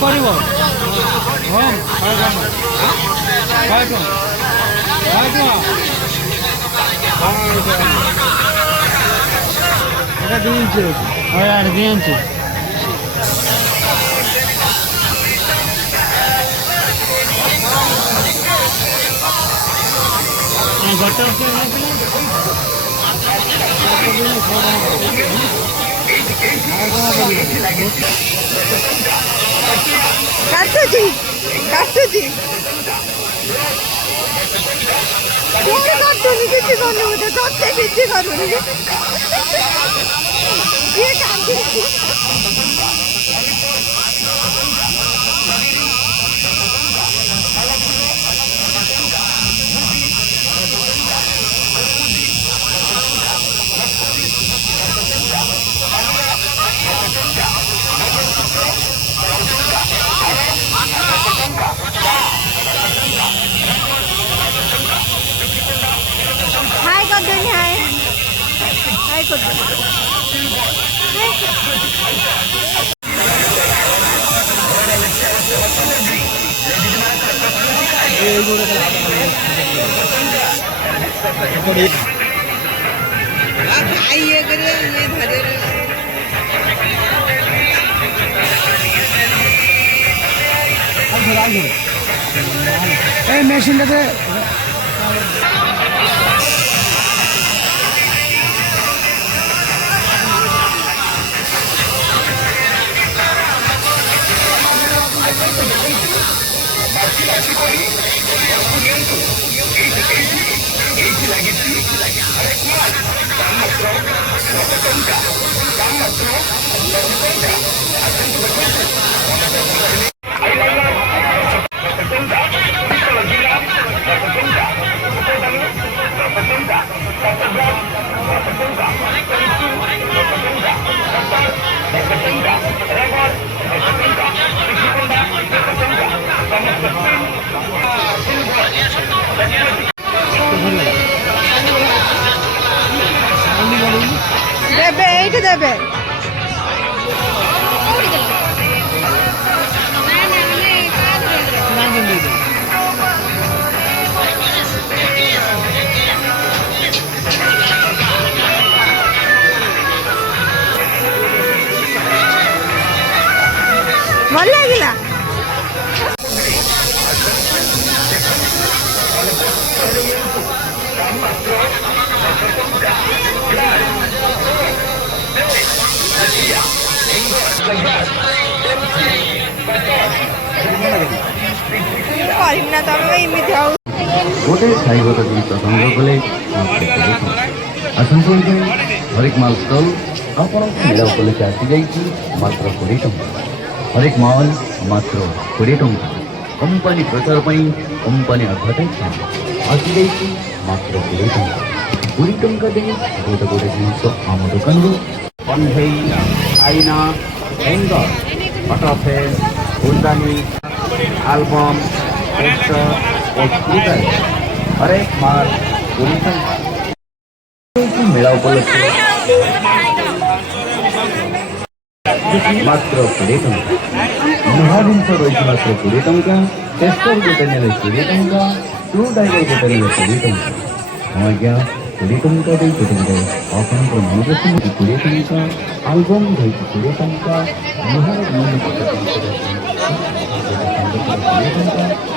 କରିବ ହଁ 2 ଇଞ୍ଚ ଅଛି ଆଡ଼େ 2 ଇଞ୍ଚ ଗୋଟେ କାଟୁଛି କାଟୁଛି କିଛି କରୁନି କିଛି କରୁନି ବୋଧେ ତତେ କିଛି କରୁନି କିଏ କାନ୍ଦୁଛି हाय कर दो हाय हाय कर दो ये करे ये धरे मेशिन देबे एइटे देबे ଭଲ ଲାଗିଲା କରିନା ତମେ ଏମିତି ଆଉ गोटे साईगत जिनिस संग्रह कले आसतु हरेक माल स्टल आपण मेला उपलक्षे आसी जाइए मात्र 20 टंका हरेक माल मात्र 20 टंका कंपानी प्रचार कंपानी एडवर्टाइज आसी जाइए मात्र 20 टंका 20 टंका दे गोटे गोटे जिनिस आम दुकान कन्भे आईना हैंगर फटो फ्रेम फुलदानी आलबम पोस्टर और स्कूटर हरेक माल 20 टंका मेला उपलक्षे मात्र 20 टंका नुहा जिनस रही मात्र 20 टंका टेस्टर गोटे ने 20 टंका टूर ड्राइवर गोटे ने 20 टंका हाँ आज्ञा 20 टंका दे गोटे अपन मनोरंजन 20 टंका आलबम रही 20 टंका नुहार 20 टंका